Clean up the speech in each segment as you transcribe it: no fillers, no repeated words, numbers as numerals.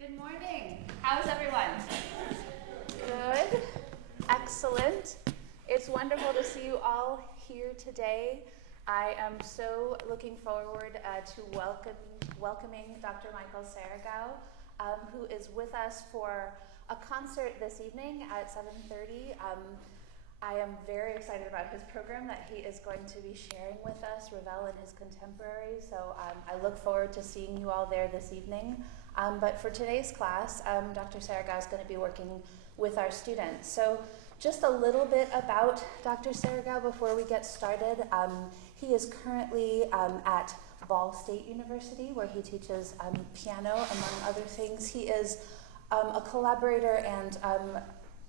Good morning. How's everyone? Good. Excellent. It's wonderful to see you all here today. I am so looking forward to welcoming Dr. Michael Seregow, who is with us for a concert this evening at 7:30. I am very excited about his program that he is going to be sharing with us, Ravel and his contemporaries. So I look forward to seeing you all there this evening. But for today's class, Dr. Seregow is going to be working with our students. So just a little bit about Dr. Seregow before we get started. He is currently at Ball State University, where he teaches piano, among other things. He is a collaborator and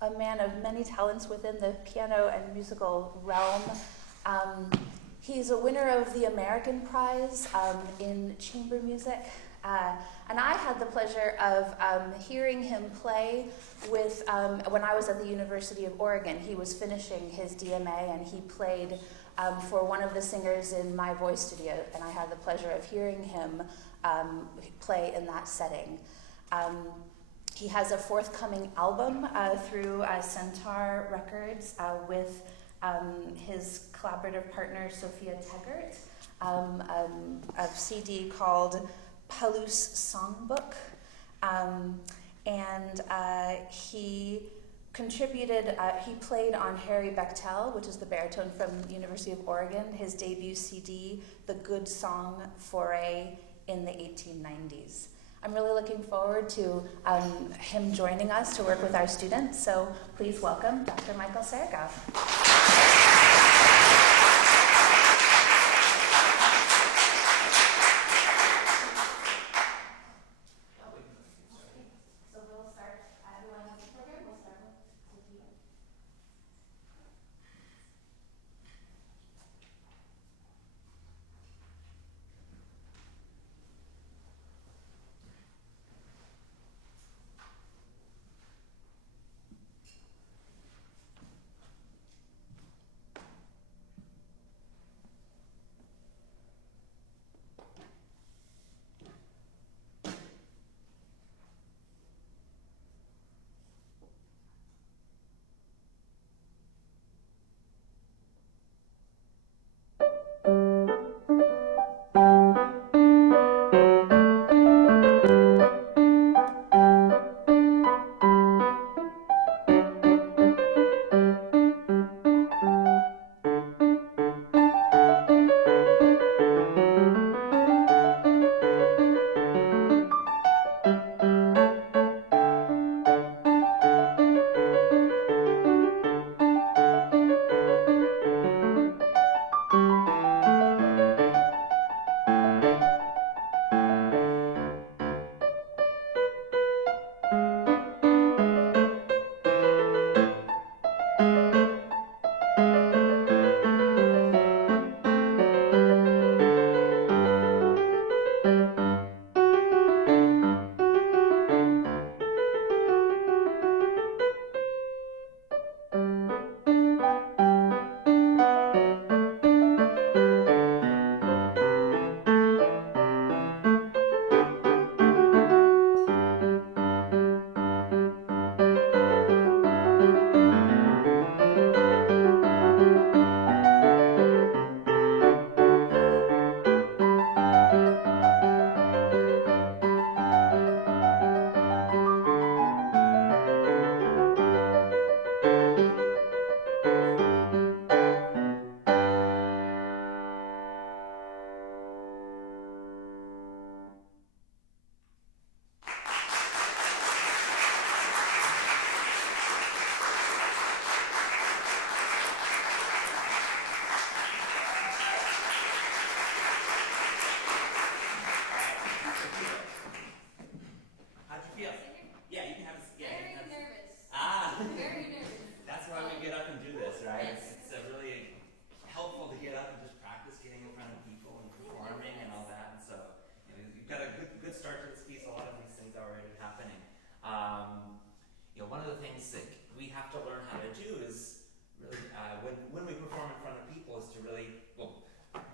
a man of many talents within the piano and musical realm. He's a winner of the American Prize in chamber music. And I had the pleasure of hearing him play with, when I was at the University of Oregon. He was finishing his DMA and he played for one of the singers in my voice studio, and I had the pleasure of hearing him play in that setting. He has a forthcoming album through Centaur Records with his collaborative partner Sophia Tegert, a CD called Palouse Songbook, and he contributed, he played on Harry Bechtel, which is the baritone from the University of Oregon, his debut CD, The Good Song Foray in the 1890s. I'm really looking forward to him joining us to work with our students, so please welcome Dr. Michael Seregow.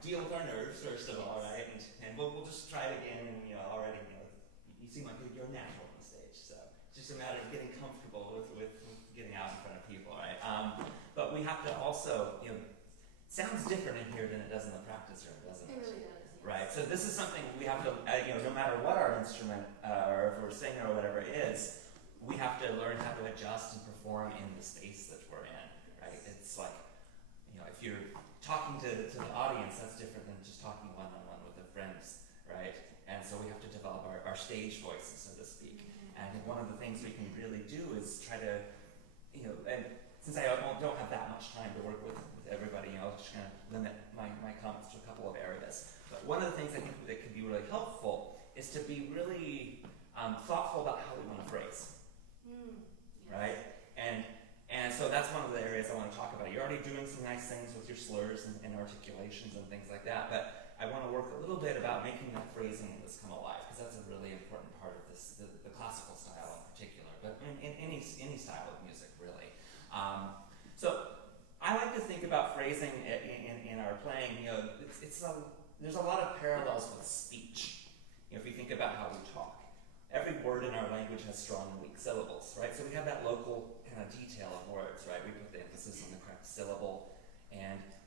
Deal with our nerves first of all, right? And we'll just try it again. And already, you seem like you're a natural at this just a matter of getting comfortable with getting out in front of people, right? But we have to also, it sounds different in here than it does in the practice room, doesn't it? It really does. Yes. Right. So this is something we have to, no matter what our instrument or if we're singing or whatever it is, we have to learn how to adjust and perform in the space that we're in, right? It's like, if you're talking to the audience, that's different than just talking one-on-one with the friends, right? And so we have to develop our stage voices, so to speak. And I think one of the things we can really do is try to, and since I don't have that much time to work with everybody, I'll just kind of limit my comments to a couple of areas. But one of the things I think that could be really helpful is to be really thoughtful about how we want to phrase, Yes. right? And so that's one of the areas I want to talk about. You're already doing some nice things with your slurs and articulations and things like that, but I want to work a little bit about making that phrasing in this come alive, because that's a really important part of this, the classical style in particular, but in any style of music, really. So I like to think about phrasing in our playing. There's a lot of parallels with speech. If you think about how we talk, every word in our language has strong and weak syllables, right? So we have that local kind of detail of words, right? We put the emphasis on the correct syllable,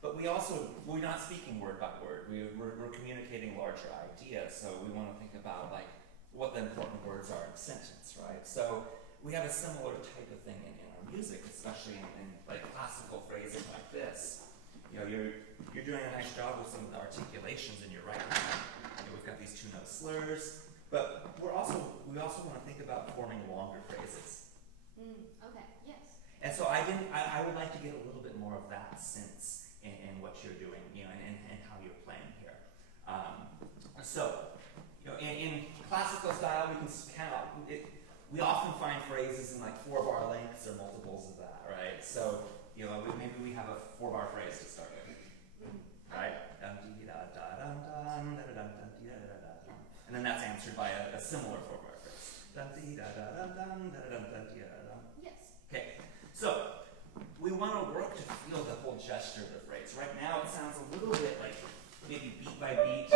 but we're not speaking word by word. We're communicating larger ideas, so we want to think about like what the important words are in a sentence, right? So we have a similar type of thing in our music, especially in like classical phrasing like this. You're doing a nice job with some of the articulations in your right hand. We've got these two-note slurs, but we also want to think about forming longer phrases. Okay. Yes. And so I would like to get a little bit more of that sense in what you're doing, and how you're playing here. In classical style, we often find phrases in like 4-bar lengths or multiples of that, right? So maybe we have a 4-bar phrase to start with, right? And then that's answered by a similar 4-bar phrase. Yes. Okay, so we want to work to feel the whole gesture of the phrase. Right now it sounds a little bit like maybe beat by beat.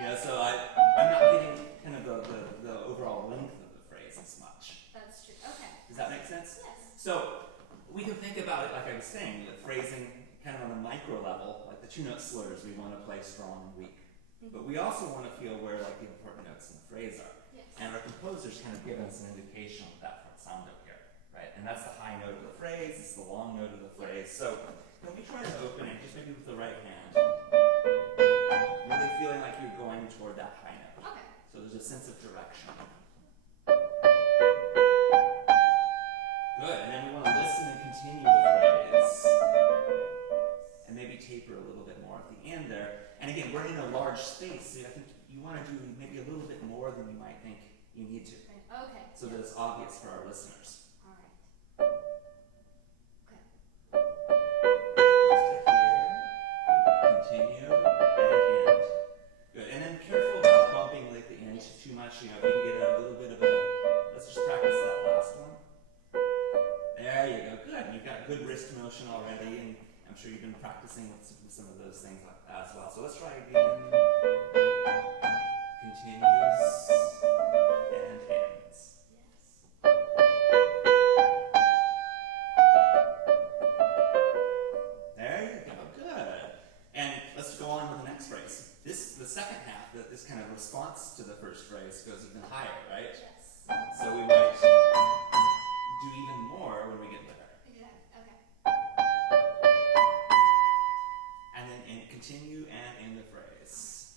Yeah. So I'm not getting kind of the overall length of the phrase as much. That's true. Okay. Does that make sense? Yes. So we can think about it like I was saying, the phrasing kind of on a micro level, like the two-note slurs, we want to play strong and weak. But we also want to feel where like the important notes in the phrase are. Yes. And our composers kind of give us an indication of that front sound note here, right? And that's the high note of the phrase, it's the long note of the phrase. So can we try to open it, just maybe with the right hand, really feeling like you're going toward that high note. Okay. So there's a sense of direction. Good, and then we want to listen and continue the phrase. And maybe taper a little bit more at the end there. And again, we're in a large space, so I think you want to do maybe a little bit more than you might think you need to. Okay. So that it's obvious for our listeners. All right. Okay. Stick here, continue, and end. Good, and then careful about bumping like the end too much. If you can get a little bit of let's just practice that last one. There you go, good. You've got good wrist motion already, and I'm sure you've been practicing with some of those things as well. So let's try again. Continues and ends. Yes. There you go, good. And let's go on to the next phrase. The second half, this kind of response to the first phrase goes even higher, right? Yes. So we might do even more when we get there. Exactly. Okay. And then continue and end the phrase.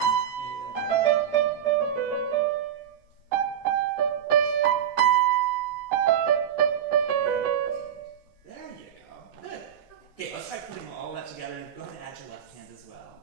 There you go. Good. Okay, let's try putting all that together, and go ahead and add your left hand as well.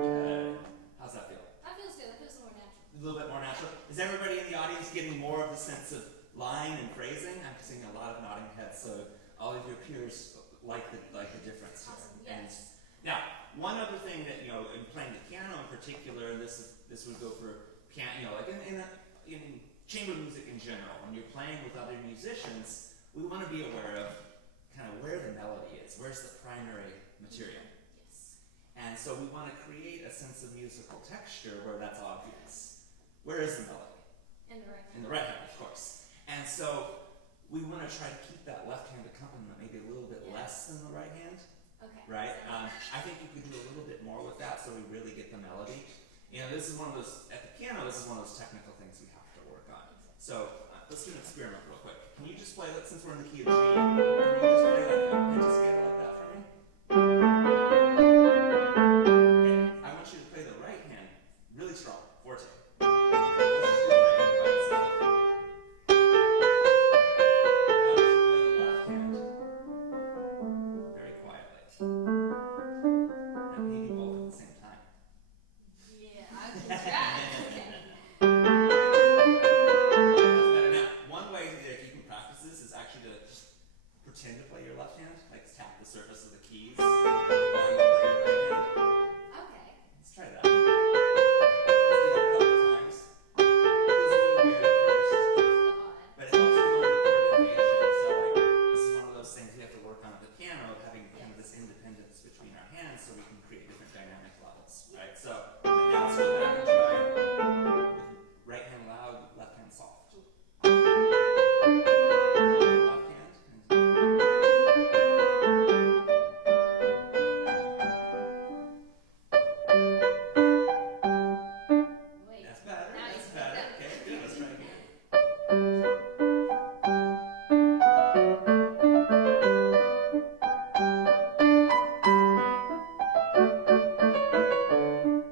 Good. How's that feel? That feels good. That feels more natural. A little bit more natural. Is everybody in the audience getting more of the sense of line and phrasing? I'm seeing a lot of nodding heads, so all of your peers like the difference here. Awesome. And Yes. now, one other thing that in playing the piano in particular, and this would go for piano, like in chamber music in general, when you're playing with other musicians, we want to be aware of kind of where the melody is, where's the primary material. Yes. And so we want to create a sense of musical texture where that's obvious. Where is the melody? In the right hand. In the right hand, of course. And so we want to try to keep that left hand accompaniment maybe a little bit less than the right hand, Okay. right? I think you could do a little bit more with that so we really get the melody. You know, this is one of those, at the piano, this is one of those technical things we have to work on. So let's do an experiment real quick. Can you just play that, since we're in the key of G, can you just play that pentascale like that for me? Okay, I want you to play the right hand really strong, forte. Let's just do the right hand by itself. Now I want you to play the left hand very quietly. And maybe both at the same time. Yeah, I can try. Okay. That's better. Now, one way that you can practice this is actually to just pretend to play your left hand, like tap the surface of the keys while you play your right hand. Okay. Let's try that. Let's do that a couple times. It feels a little weird at first, Odd. but it helps you learn the coordination. So, like, this is one of those things we have to work on at the piano, having kind of this independence between our hands so we can create different dynamic levels, right? So, now let's go back and try with right hand loud, left hand soft. Left hand. Wait. That's better. Now That's you better. speak up. Okay, good. Let's try again.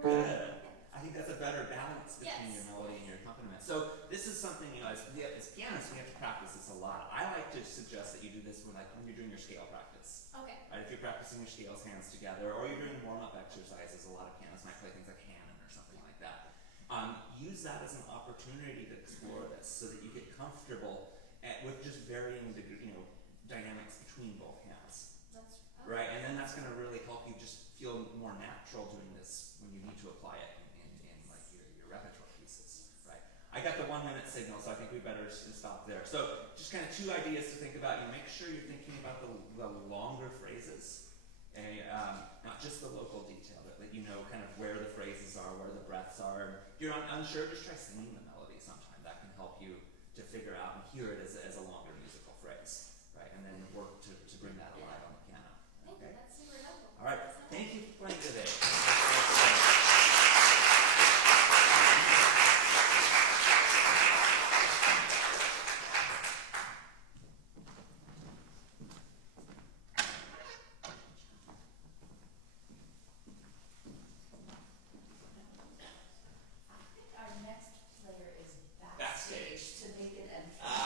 Good. I think that's a better balance between your melody and your accompaniment. So this is something, you know, as pianists, we have to practice this a lot. I like to suggest that you do this when you're doing your scale practice. Okay. Right? If you're practicing your scales hands together, or you're doing warm-up exercises, a lot of pianists might play things like Hammond or something like that. Use that as an opportunity to explore this, so that you get comfortable with just varying dynamics between both hands. That's Right, and then that's going to really help you just feel more natural doing this when you need to apply it in like your repertoire pieces, right? I got the 1 minute signal, so I think we better stop there. So just kind of two ideas to think about. You make sure you're thinking about the longer phrases, not just the local detail, but that you know kind of where the phrases are, where the breaths are. If you're unsure, just try singing the melody sometime. That can help you to figure out and hear it as a longer musical phrase, right? And then work to bring that alive on the piano. Thank you. That's super helpful. All right. Thank you for playing today. Our next player is Backstage. backstage to make an entrance.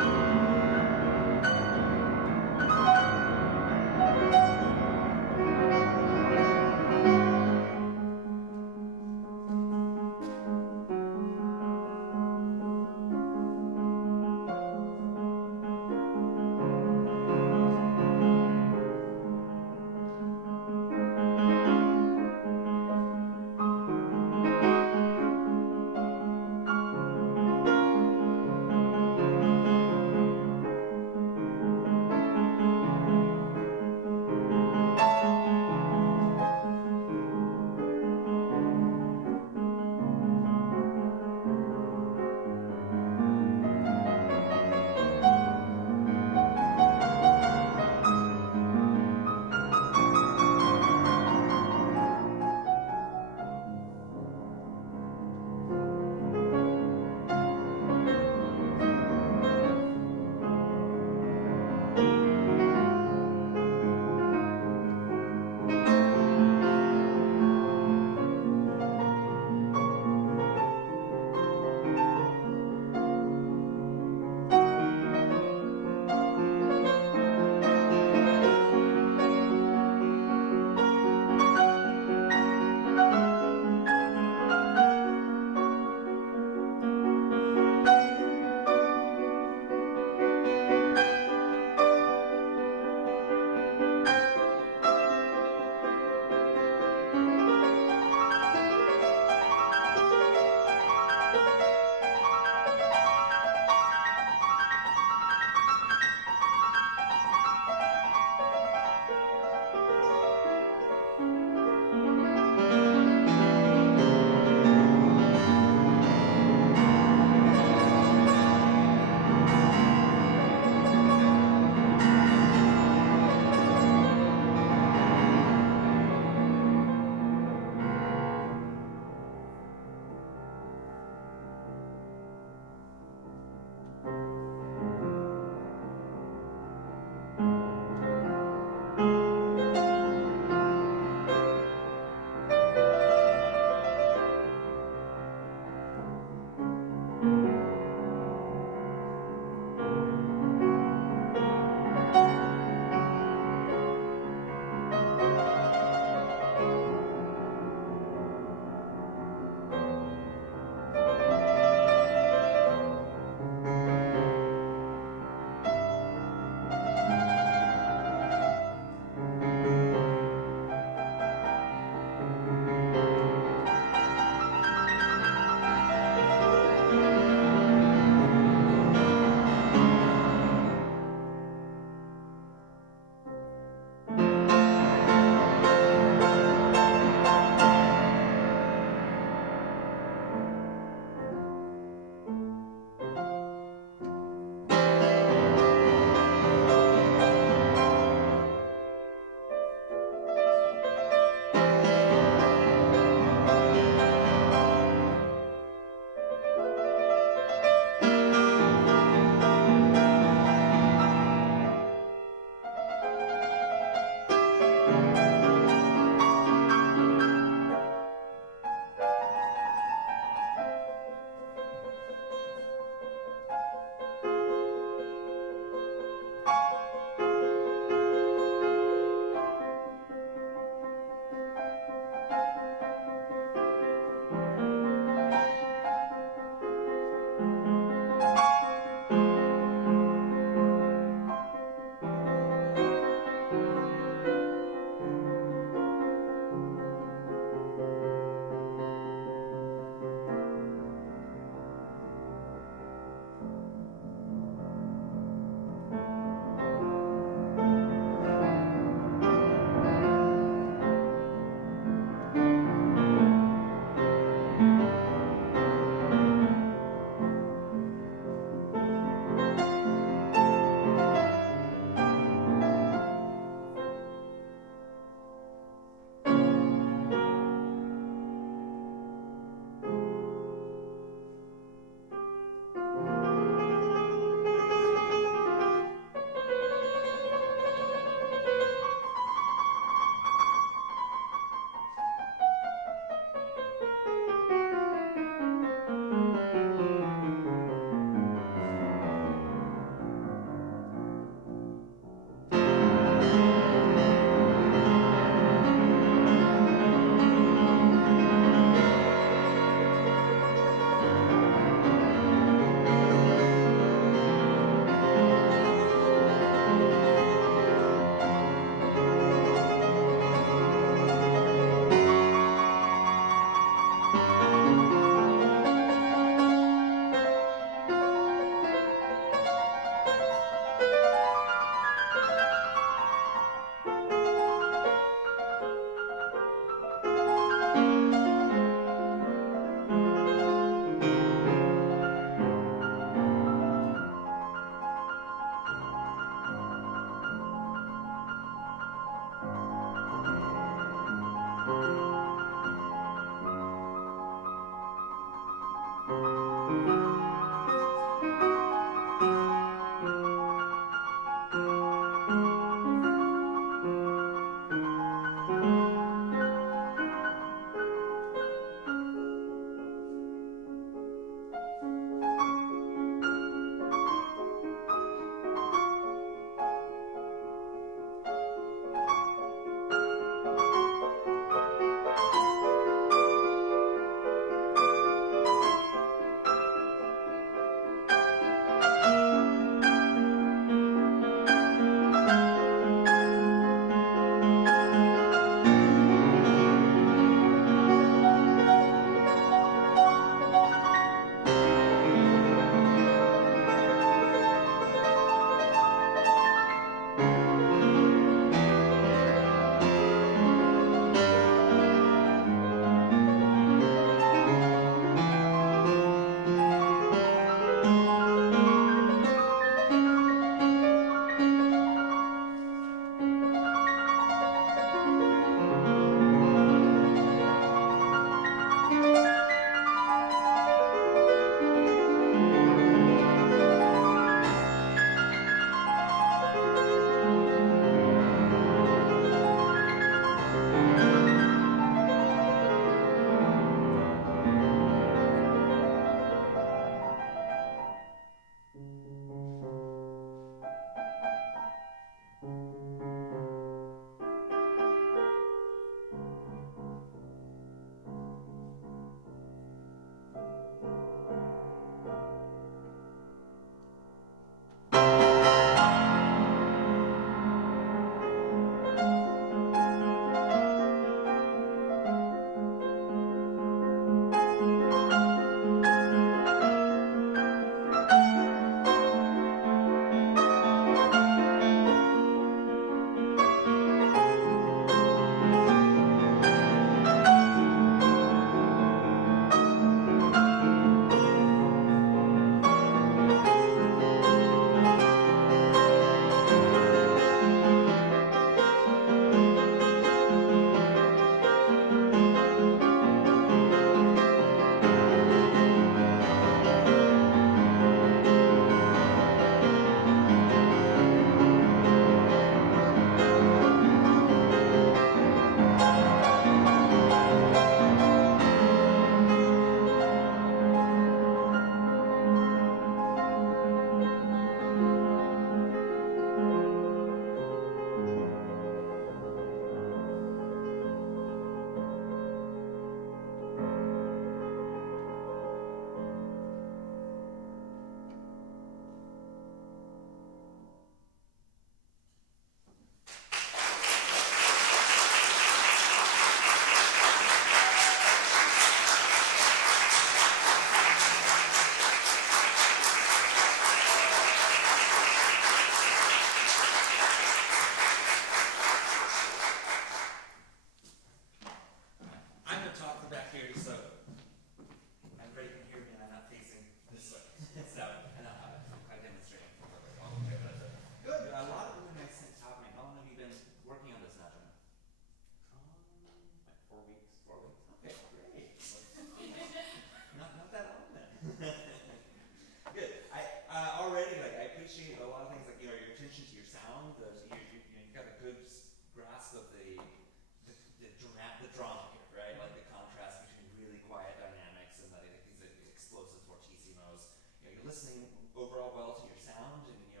listening overall well to your sound, and the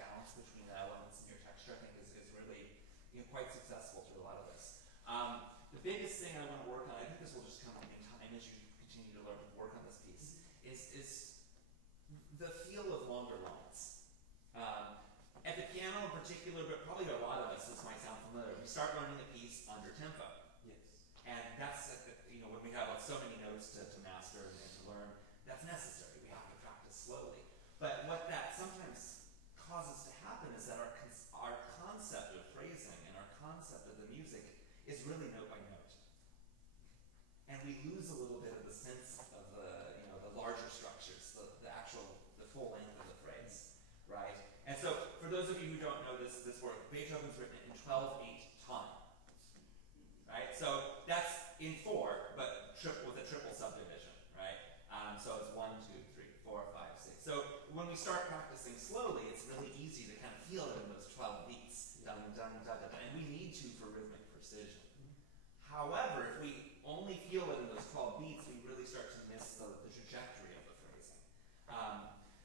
balance between the elements and your texture, I think, is really quite successful through a lot of this. The biggest thing I want to work on, I think this will just come in time as you continue to learn to work on this piece, is the feel of longer lines. At the piano in particular, but probably to a lot of us, this might sound familiar. We start learning a piece under tempo. Yes. And that's, when we have so many notes to master and to learn, that's necessary. We have to practice slowly. But what that sometimes causes to happen is that our concept of phrasing and our concept of the music is really note by note. And we lose a little bit of the sense of the larger structures, the full length of the phrase, right? And so, for those of you who don't know this work, Beethoven's written it in 12/8 time, right? So that's in 4, but with a triple subdivision, right? So it's 1, 2, 3, 4, 5, 6. So when we start practicing slowly, it's really easy to kind of feel it in those 12 beats, dun, dun, dun, dun, and we need to for rhythmic precision. However, if we only feel it in those 12 beats, we really start to miss the trajectory of the phrasing.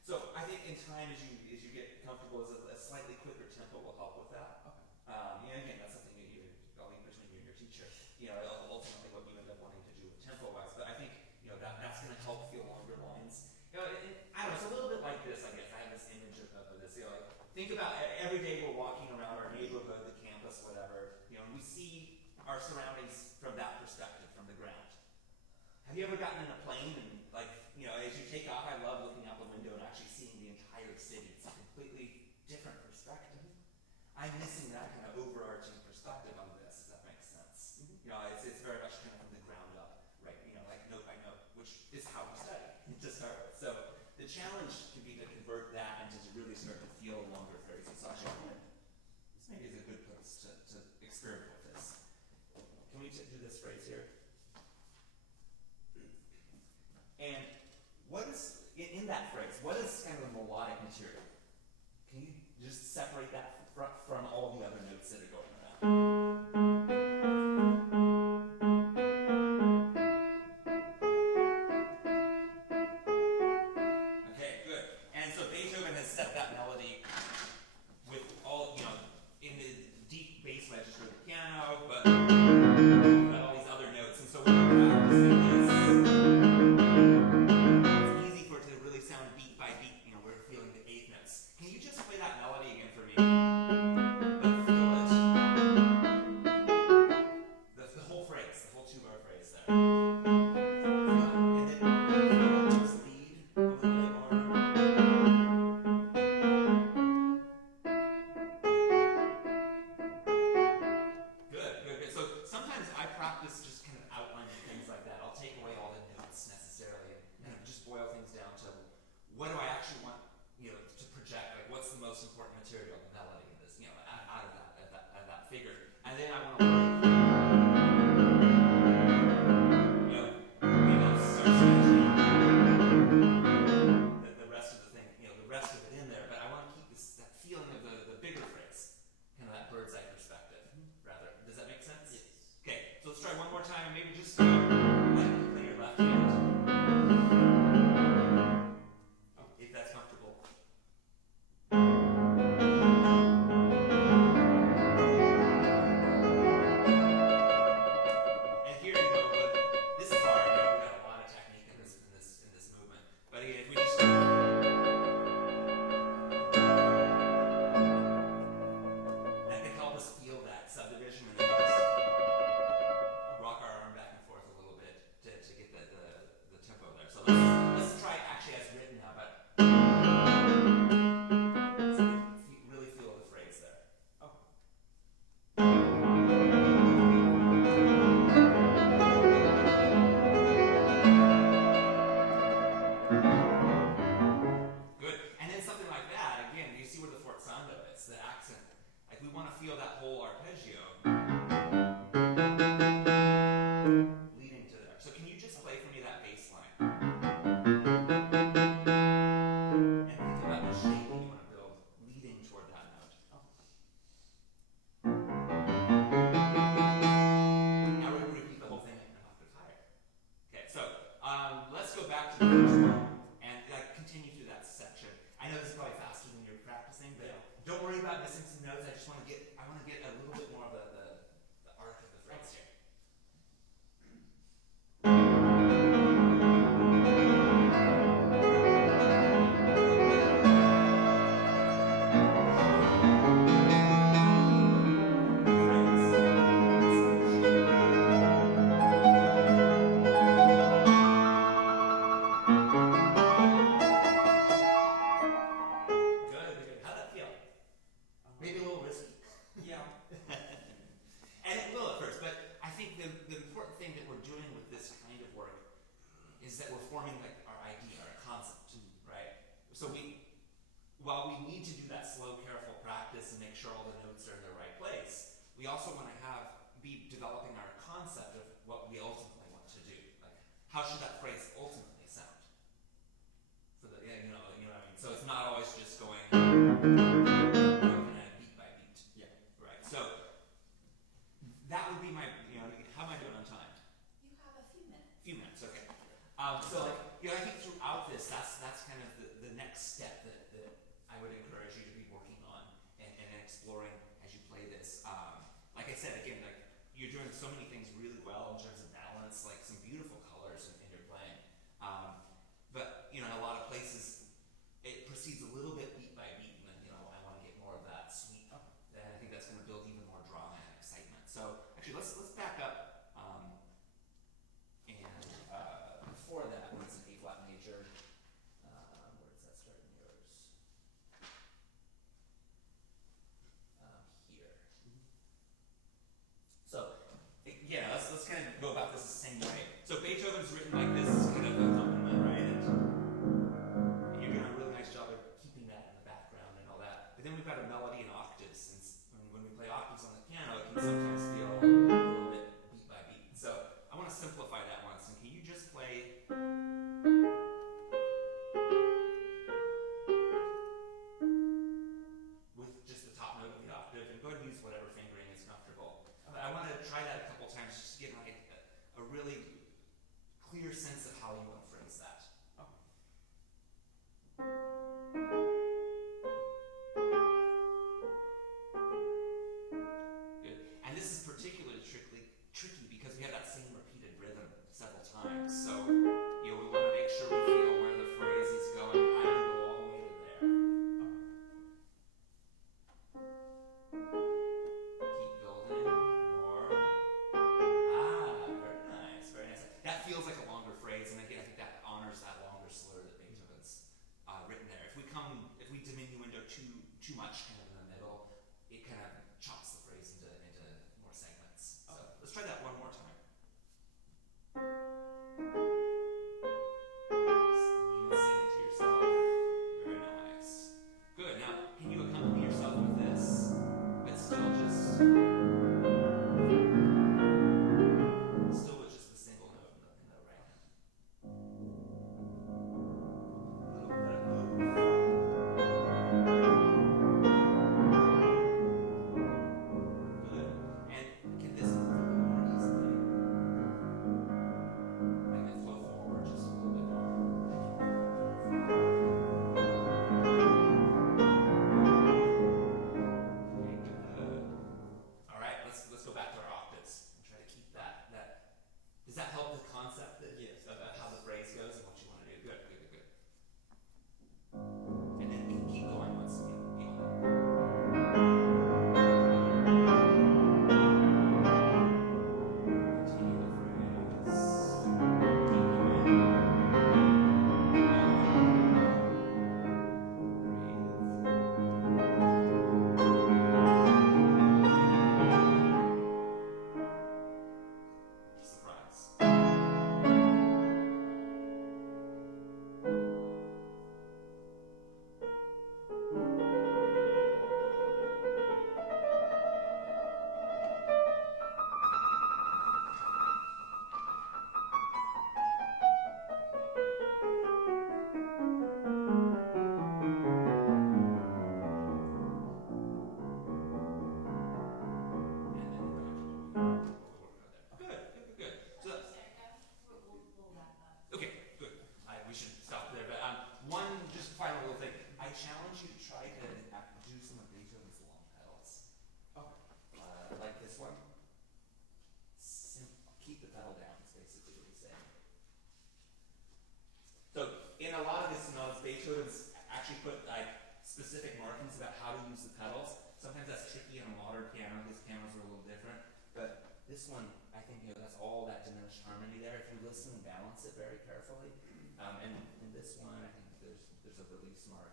So I think in time, as you get comfortable, a slightly quicker tempo will help with that. Okay. And again, that's something I'll leave between you and your teacher. Ultimately what you end up wanting to do with tempo-wise. But I think that's going to help feel longer lines. And I don't know, it's a little bit like this. I guess I have this image of this. Think about every day we're walking around our neighborhood, the campus, whatever. And we see our surroundings from that perspective, from the ground. Have you ever gotten in a plane and as you take off, I love looking out the window and actually seeing the entire city. It's a completely different perspective. I'm missing that kind of overarching perspective on this, if that makes sense. It's very much kind of from the ground up, right? Like note by note, which is how we study to start with. So the challenge can be to convert that and to really start to feel longer phrases. So actually, this maybe is a good place to experiment with this. Can we do this phrase here? And what is, in that phrase, what is kind of the melodic material? Can you just separate that from all the other notes that are going around? Okay, good. And so Beethoven has set that melody with all, in the deep bass register of the piano, but all these other notes. And so when you're practicing this, it's easy for it to really sound beat by beat. We're feeling the 8th notes. Can you just play that melody again for me? But feel it. The whole phrase, the whole 2-bar phrase there. Feel it. And then feel this lead a little bit more. Good. So sometimes I practice just kind of outlining things like that. I'll take away all the notes necessarily and kind of just boil things down to what do I actually want, to project? Like what's the most important material, the melody of this, out of that figure. And then I want to work. Maybe I'll start sketching the rest of the thing, the rest of it in there. But I want to keep that feeling of the bigger phrase, kind of that bird's eye perspective. Rather, does that make sense? Yes. Okay, so let's try one more time and maybe just lightly play your left hand. If that's comfortable. And here this is hard. We've got a lot of technique in this movement. But again, if we just that can help us feel that subdivision and then just rock our arm back and forth a little bit to get the tempo there. So let's try it actually as written now, but so we really feel the phrase there. Good. And then something like that, again, you see where the forzando is, the accent. Like we want to feel that whole arpeggio leading to there. So can you just play for me that bass line? And think about the shape that you want to build leading toward that note. Now we're going to repeat the whole thing an octave higher. Okay, so let's go back to the first one and continue through that not missing some notes. I want to get a little bit more of the arc of the phrase here. Good. How'd that feel? Maybe a little risky. Yeah. And it will at first, but I think the important thing that we're doing with this kind of work is that we're forming like our idea, our concept, right? So while we need to do that slow, careful practice and make sure all the notes are in the right place, we also want to be developing our concept of what we ultimately want to do. Like, how should that phrase ultimately sound? You know what I mean? So it's not always just going beat by beat. Yeah. Right. So that would be my, how am I doing on time? You have a few minutes. Few minutes, okay. So I think throughout this, that's kind of the next step that I would encourage you to be working on and exploring as you play this. Like I said, again, like you're doing so many things really well in terms of balance, like some beautiful colors in your playing. But in a lot of places, it proceeds a little bit beat by beat, and then I want to get more of that sweep. And I think that's going to build even more drama and excitement. So actually, let's back up. Before that, when it's an A flat major, where does that start in yours? Here. So let's kind of go about this the same way. So Beethoven's written like this kind of accompaniment, right? And you're doing a really nice job of keeping that in the background and all that. But then we've got a melody and octaves, and when we play octaves on the piano, it can sometimes feel a little bit beat by beat. So I want to simplify that once. And can you just play with just the top note of the octave, and go ahead and use whatever fingering is comfortable. But I want to try that a couple times just to get like a really clear sense of how you want to phrase that. actually put like specific markings about how to use the pedals. Sometimes that's tricky on a modern piano. These pianos are a little different, but this one, I think, that's all that diminished harmony there. If you listen and balance it very carefully, and in this one, I think there's a release mark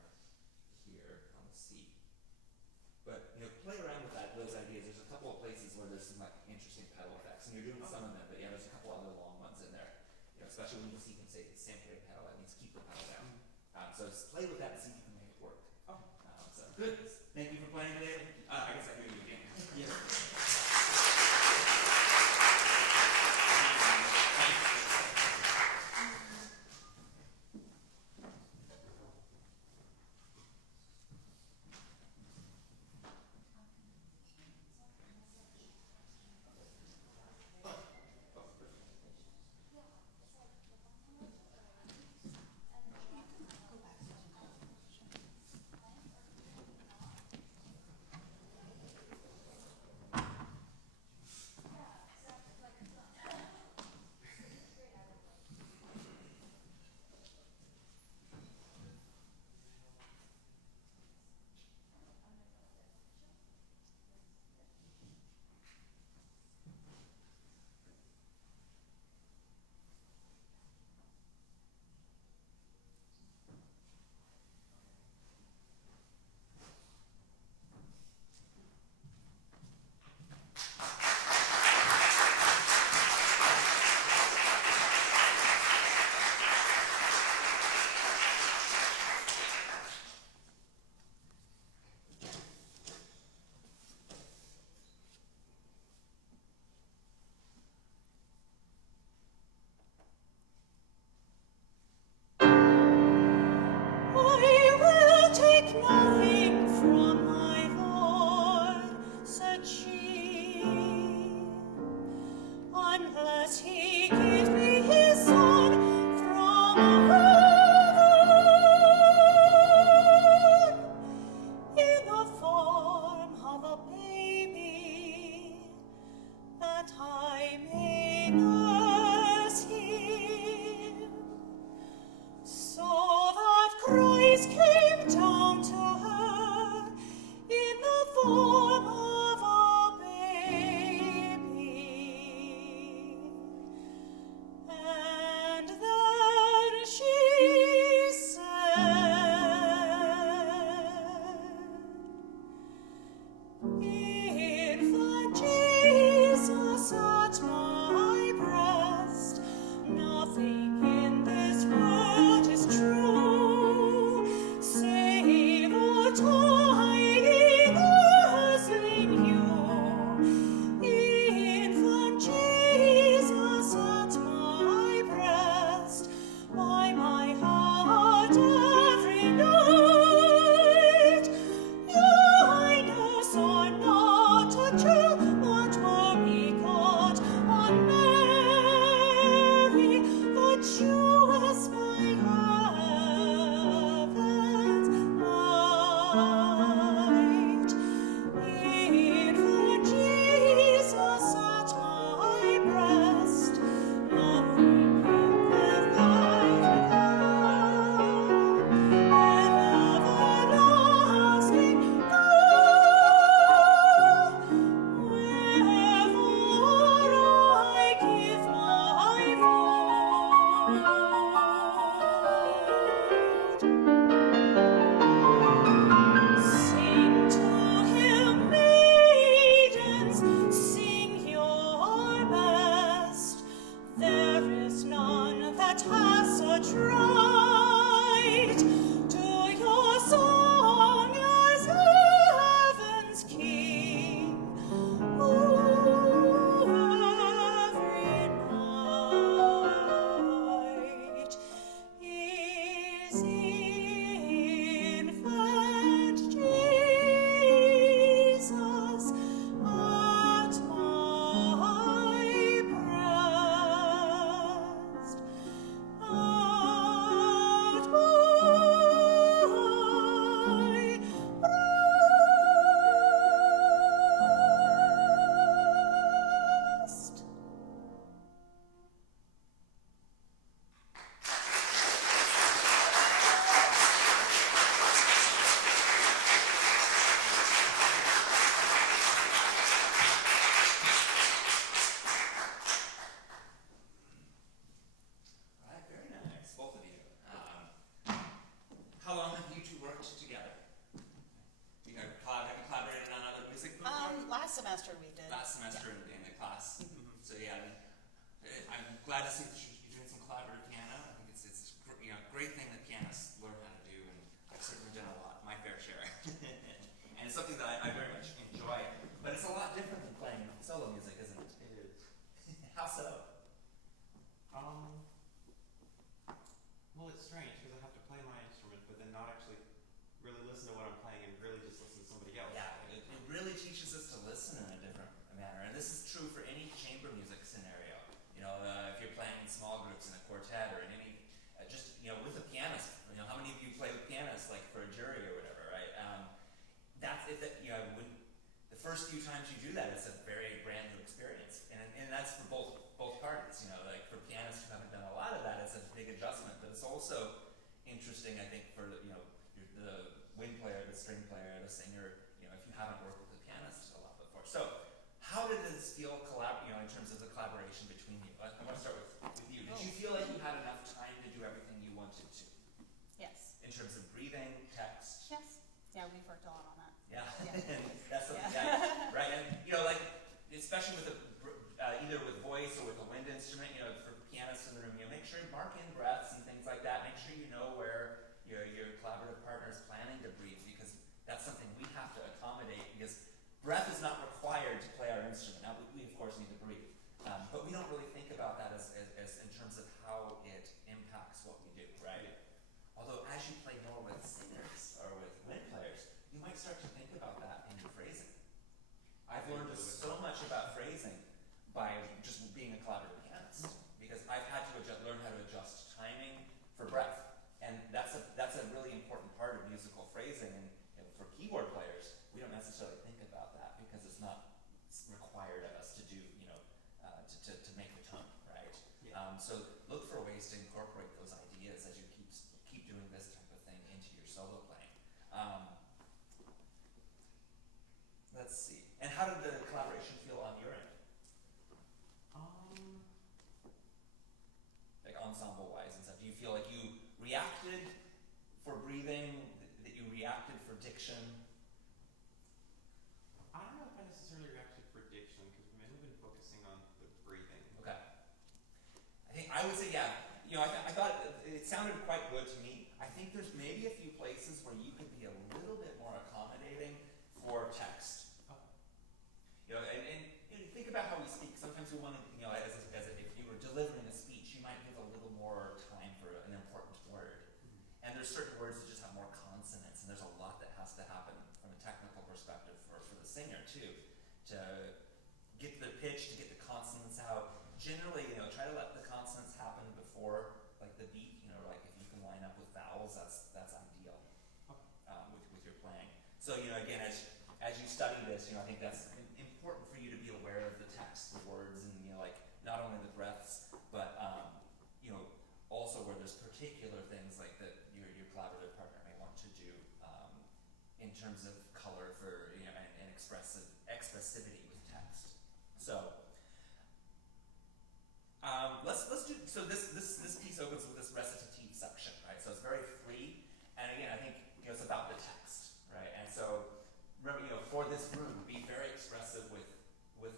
here on the C. But play around with those ideas. There's a couple of places where there's some like interesting pedal effects, and you're doing some of them, but yeah, there's a couple other long ones in there. Especially when you see them say sample rate pedal, that means keep the pedal down. So just play with that and see if you can make it work. So good. Thank you for playing today. I guess I can do it again. Yeah. last semester we did. Last semester in the class. So yeah, I'm glad to see that you're doing some collaborative piano. I think it's a great thing that pianists learn how to do, and I've certainly done a lot, my fair share. And it's something that I very much enjoy. But it's a lot different than playing solo music, isn't it? It is. How so? Well, it's strange because I have to play my instrument, but then not actually really listen to what I'm playing and really just listen to somebody else. Yeah, it really teaches us to listen in a different manner, and this is true for any chamber music scenario. If you're playing in small groups in a quartet or in any, with a pianist. How many of you play with pianists, like for a jury or whatever, right? That's it. When the first few times you do that, it's a very brand new experience, and that's for both parties. Like for pianists who haven't done a lot of that, it's a big adjustment, but it's also interesting, I think, for the wind player, the string player, the singer, if you haven't worked with a pianist a lot before. So, how did this feel in terms of the collaboration between you? I want to start with you. Did you feel like you had enough time to do everything you wanted to? Yes. In terms of breathing, text? Yes. Yeah, we've worked a lot on that. Yeah. Yeah. That's something, right? And, especially with either with voice or with a wind instrument, for pianists in the room, make sure you mark in breaths and things like that. Make sure you know where your collaborative partner is planning to breathe, because that's something we have to accommodate, because breath is not required to play our instrument. Now, we of course need to breathe, but we don't really think about that as in terms of how it impacts what we do, right? Although as you play more with singers or with wind players, you might start to think about that in your phrasing. I've learned so much about phrasing by just being a collaborative pianist, because I've had to learn how to adjust timing for breath. And that's a really important part of musical phrasing. And for keyboard players, we don't necessarily think about that because it's not required of us to do, to make the tone, right? Yeah. So look for ways to incorporate those ideas as you keep doing this type of thing into your solo playing. Let's see. And how did the collaboration feel on your end? Like ensemble-wise and stuff. Do you feel like you reacted for breathing, that you reacted for diction? I don't know if I necessarily reacted for diction because we've mainly been focusing on the breathing. Okay. I would say, yeah. I thought it sounded quite good to me. I think there's maybe a few places where you could be a little bit more accommodating for text. Okay. And think about how we speak. Sometimes we want to, if you were delivering a speech, you might give a little more time for an important word. And there's certain words that just have more consonants, and there's a lot that has to happen from a technical perspective for the singer too, to get the pitch, to get the consonants out. Generally, try to let the consonants happen before like the beat. Like if you can line up with vowels, that's ideal with your playing. So again, as you study this, I think that's important for you to be aware of the text, the words, and like not only the breaths, but also where there's particular things like that your collaborative partner may want to do in terms of color for and expressivity with text. So let's do. So this piece opens with this recitative section, right? So it's very free, and again, I think it's about the text, right? And so remember, for this room, be very expressive with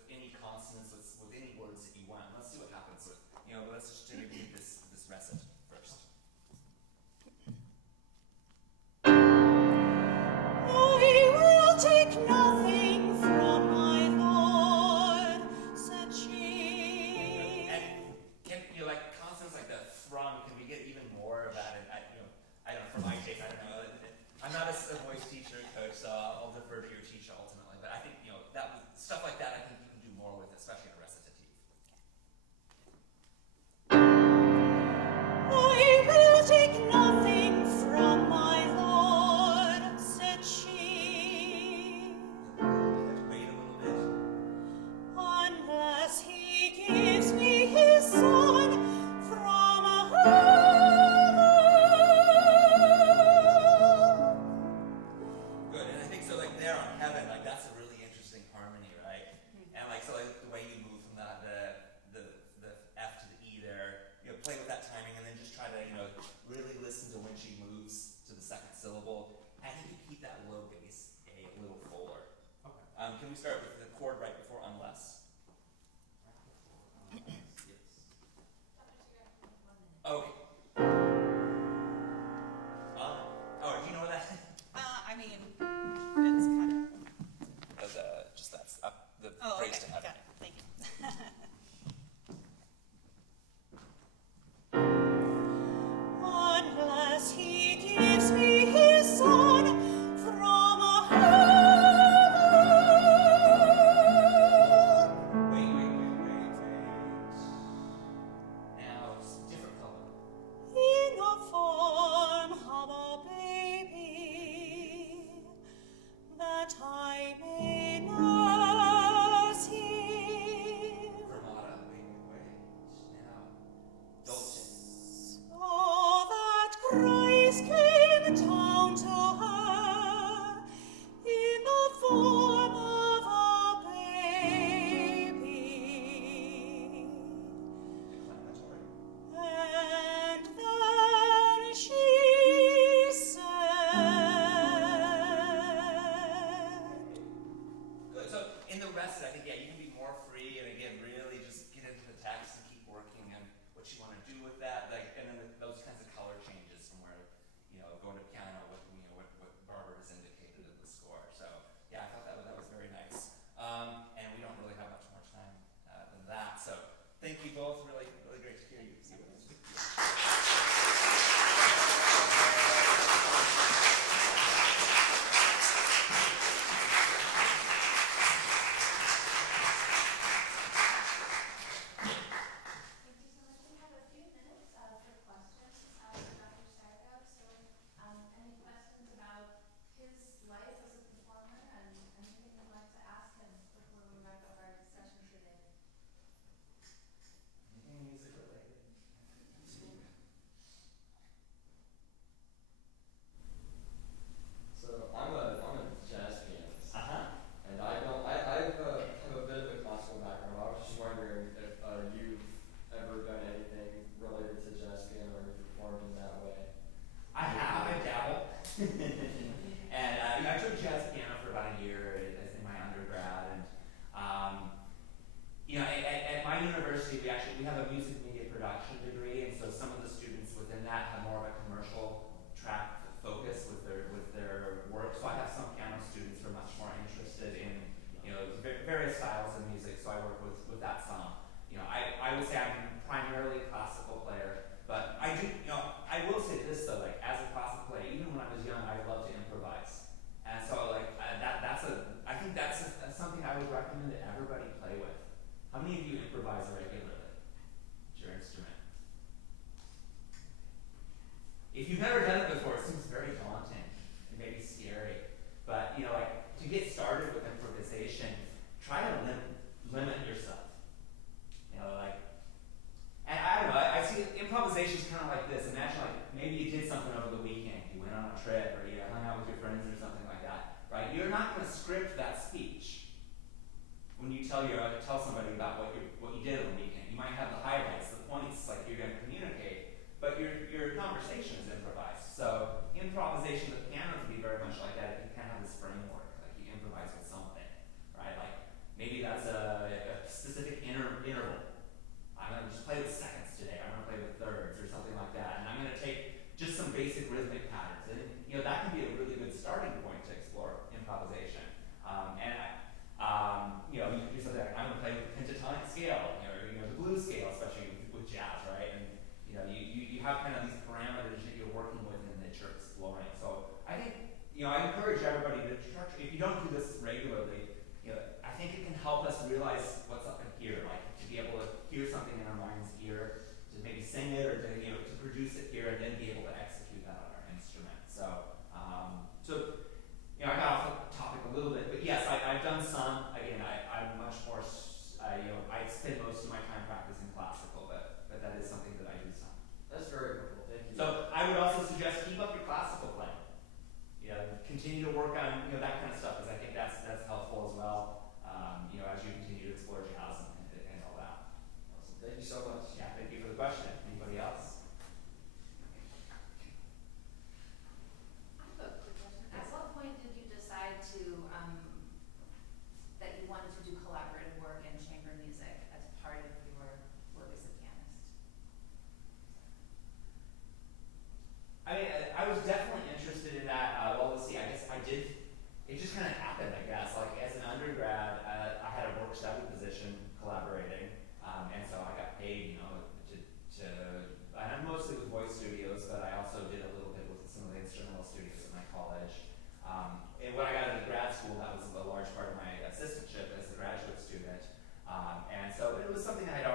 any consonants, with any words that you want. Let's see what happens with, let's just read this recit first. I will take nothing from my Lord, said she. And can like consonants like the from? Can we get even more of that? And I don't know. For my case, I don't know. I'm not a voice teacher, coach, so I'll defer to your teacher ultimately. But I think that stuff like that, I think you can do more with, especially in a recitative. I will take nothing from my Lord, said she, Wait a little bit. unless he gives me his son from heaven. Good, and I think so. Like there on heaven, like that's a really interesting harmony, right? And like so, like the way you move from the F to the E there, play with that timing, and then just try to really listen to when she moves to the second syllable. I think you keep that low bass A a little fuller. Okay. Can we start with the chord right before unless. Yes. Okay. Oh, do you know what that? I mean, it's kind of. Just that's up the Oh, phrase okay. to heaven. Got it. Thank you. Unless he gives me his son from heaven. Wait. Now it's different color. In the form of a baby, that I may nurse him. Fermata. Wait. Now, dolce. So that Christ came down to her in the form of a baby. Declamatory. And then she said, Good. So in the rest, I think, yeah, you can be more free and again, really just get into the text and keep working on what you want to do with that. Like, and then those kinds of color changes from where, going to piano, what Barbara has indicated in the score. So yeah, I thought that was very nice. And we don't really have much more time than that. So thank you both. Really, really great to hear you. Thank you so much. We have a few minutes for questions for Dr. Seregow. So, any questions about his life as a performer and anything you'd like to ask him before we wrap up our session today? Anything music related? So I'm a jazz pianist, Uh-huh. and I have a bit of a classical background. I was just wondering if you've ever done anything related to jazz piano or you've performed in that way. I dabble. And I took jazz piano for about a year in my undergrad, and at my university we have a music media production degree, and so some of the students within that have more of a commercial track focus with their work. So I have some piano students who are much more interested in various styles of music. So I work with that some. I would say I'm primarily a classical player, but I do. I will say this though, like as a classical player, even when I was young, I loved to improvise, and so I think that's something I would recommend that everybody play with. How many of you improvise regularly? It's your instrument. If you've never done it before, it seems very daunting and maybe scary. But to get started with improvisation, try to limit yourself. And I don't know. I see improvisation is kind of like this. Imagine maybe you did something over the weekend. You went on a trip, or you hung out with your friends, or something like that. Right? You're not going to script that speech when you tell somebody about what you did on the weekend. You might have the highlights, the points, like you're going to communicate, but your conversation is improvised. So improvisation with piano can be very much like that. You kind of have this framework, like you improvise with something, right? Like maybe that's a specific interval. I'm going to just play with seconds today. I'm going to play with thirds or something like that, and I'm going to take just some basic rhythmic patterns, and that can be a really good starting point to explore improvisation. You can do something like, I'm going to play with the pentatonic scale, or the blues scale, especially with jazz, right? And you have kind of these parameters that you're working with and that you're exploring. So I think I encourage everybody to structure. If you don't do this regularly, I think it can help us realize what's up in here, like to be able to hear something in our mind's ear, to maybe sing it, or to produce it here, and then be able to execute that on our instrument. I got off the topic a little bit, but yes, I've done some. Again, I'm much more. I spend most of my time practicing classical, but that is something that I do some. That's very cool. Thank you. So I would also suggest keep up your classical playing. Continue to work on that kind of stuff, because I think that's helpful. something I had